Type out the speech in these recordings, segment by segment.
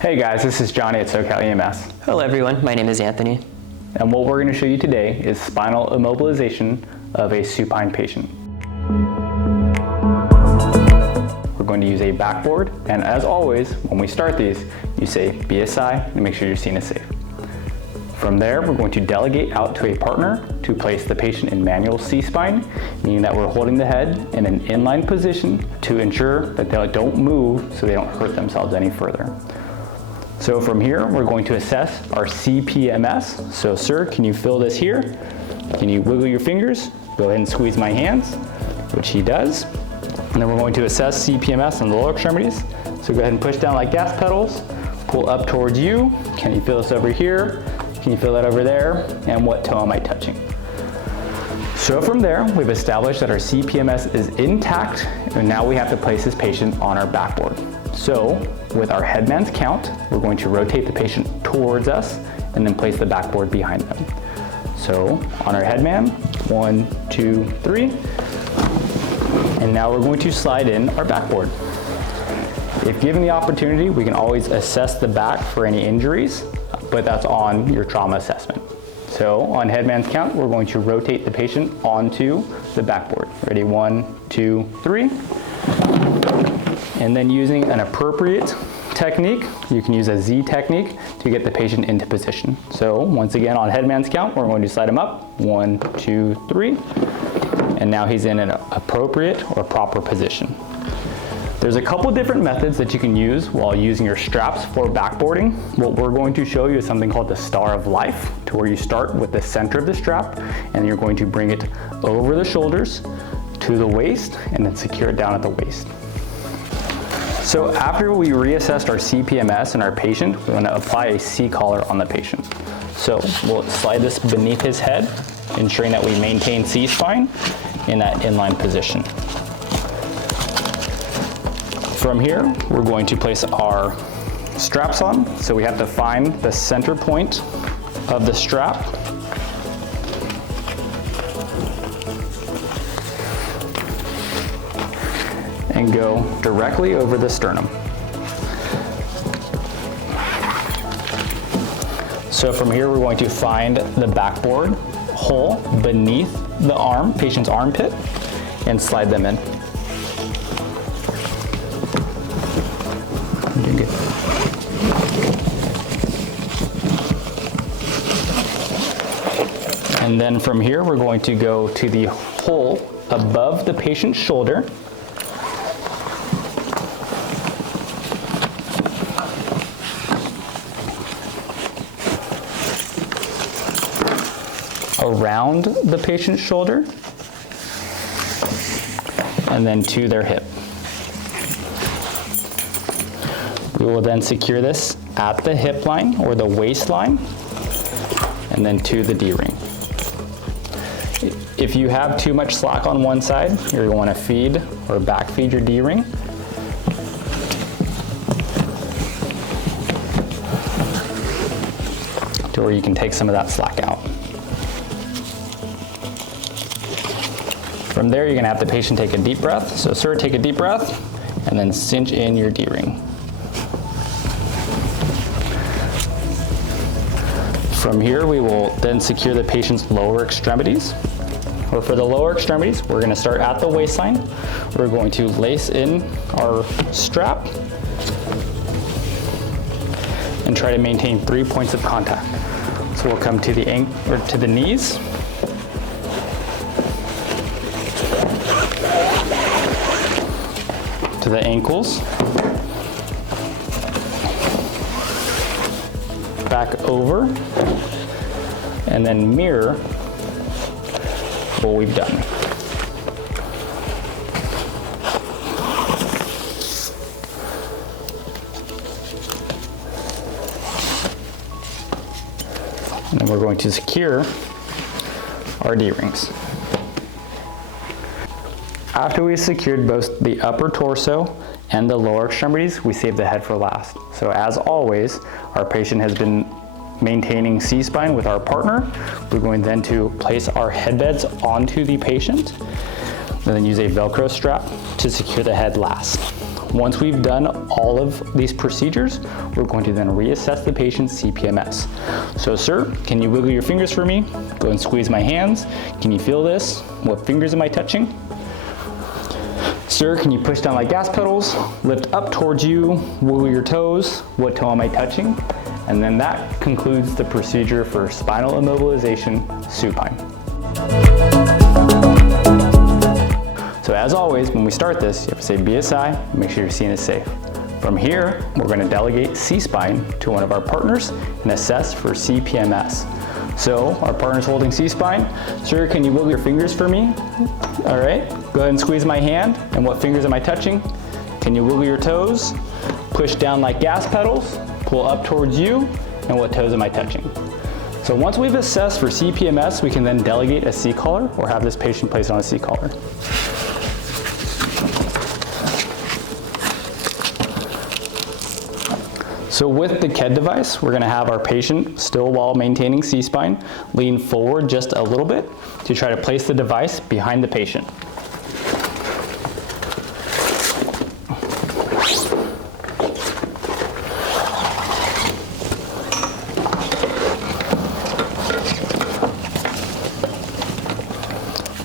Hey guys, this is Johnny at SoCal EMS. Hello everyone, my name is Anthony. And what we're going to show you today is spinal immobilization of a supine patient. We're going to use a backboard, and as always, when we start these, you say BSI and make sure your scene is safe. From there, we're going to delegate out to a partner to place the patient in manual C-spine, meaning that we're holding the head in an inline position to ensure that they don't move so they don't hurt themselves any further. So from here, we're going to assess our CPMS. So sir, can you feel this here? Can you wiggle your fingers? Go ahead and squeeze my hands, which he does. And then we're going to assess CPMS on the lower extremities. So go ahead and push down like gas pedals, pull up towards you. Can you feel this over here? Can you feel that over there? And what toe am I touching? So from there, we've established that our CPMS is intact, and now we have to place this patient on our backboard. So with our headman's count, we're going to rotate the patient towards us and then place the backboard behind them. So on our headman, 1, 2, 3. And now we're going to slide in our backboard. If given the opportunity, we can always assess the back for any injuries, but that's on your trauma assessment. So on headman's count, we're going to rotate the patient onto the backboard. Ready, 1, 2, 3. And then using an appropriate technique, you can use a Z technique to get the patient into position. So once again, on headman's count, we're going to slide him up, 1, 2, 3. And now he's in an appropriate or proper position. There's a couple different methods that you can use while using your straps for backboarding. What we're going to show you is something called the Star of Life, to where you start with the center of the strap and you're going to bring it over the shoulders to the waist and then secure it down at the waist. So after we reassessed our CPMS in our patient, we're going to apply a C-collar on the patient. So we'll slide this beneath his head, ensuring that we maintain C-spine in that inline position. From here, we're going to place our straps on. So we have to find the center point of the strap. And go directly over the sternum. So from here, we're going to find the backboard hole beneath the arm, patient's armpit, and slide them in. And then from here, we're going to go to the hole above the patient's shoulder. Around the patient's shoulder, and then to their hip. We will then secure this at the hip line or the waistline, and then to the D-ring. If you have too much slack on one side, you're going to want to feed or back feed your D-ring. To where you can take some of that slack out. From there, you're going to have the patient take a deep breath. So sir, take a deep breath and then cinch in your D-ring. From here, we will then secure the patient's lower extremities. Or for the lower extremities, we're going to start at the waistline. We're going to lace in our strap and try to maintain 3 points of contact. So we'll come to the to the knees, to the ankles, back over, and then mirror what we've done. And then we're going to secure our D-rings. After we've secured both the upper torso and the lower extremities, we save the head for last. So as always, our patient has been maintaining C-spine with our partner. We're going then to place our headbeds onto the patient, and then use a Velcro strap to secure the head last. Once we've done all of these procedures, we're going to then reassess the patient's CPMS. So sir, can you wiggle your fingers for me? Go and squeeze my hands. Can you feel this? What fingers am I touching? Sir, can you push down like gas pedals? Lift up towards you, wiggle your toes. What toe am I touching? And then that concludes the procedure for spinal immobilization supine. So as always, when we start this, you have to say BSI, make sure your scene is safe. From here, we're going to delegate C-spine to one of our partners and assess for CPMS. So our partner's holding C-spine. Sir, can you wiggle your fingers for me? All right, go ahead and squeeze my hand. And what fingers am I touching? Can you wiggle your toes? Push down like gas pedals, pull up towards you, and what toes am I touching? So once we've assessed for CPMS, we can then delegate a C-collar or have this patient placed on a C-collar. So with the KED device, we're going to have our patient, still while maintaining C-spine, lean forward just a little bit to try to place the device behind the patient.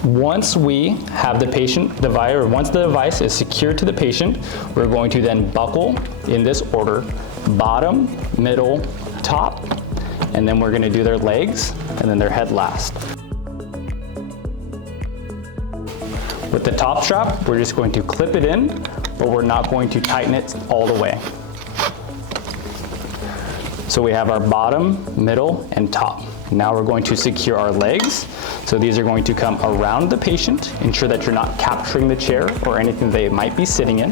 Once we have the patient device, or once the device is secured to the patient, we're going to then buckle in this order: bottom, middle, top, and then we're going to do their legs and then their head last. With the top strap, we're just going to clip it in, but we're not going to tighten it all the way. So we have our bottom, middle, and top. Now we're going to secure our legs. So these are going to come around the patient, ensure that you're not capturing the chair or anything they might be sitting in.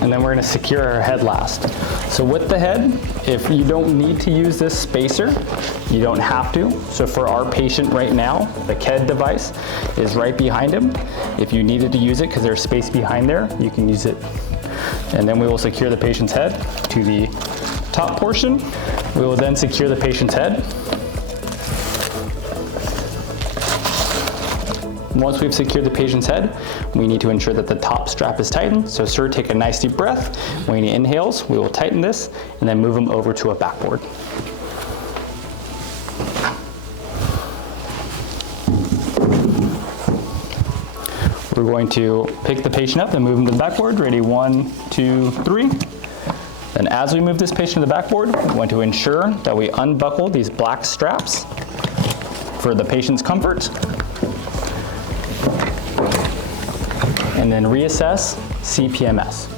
And then we're going to secure our head last. So with the head, if you don't need to use this spacer, you don't have to. So for our patient right now, the KED device is right behind him. If you needed to use it because there's space behind there, you can use it. And then we will secure the patient's head to the top portion. We will then secure the patient's head. Once we've secured the patient's head, we need to ensure that the top strap is tightened. So sir, take a nice deep breath. When he inhales, we will tighten this and then move him over to a backboard. We're going to pick the patient up and move him to the backboard. Ready, 1, 2, 3. Then as we move this patient to the backboard, we want to ensure that we unbuckle these black straps for the patient's comfort. And then reassess CPMS.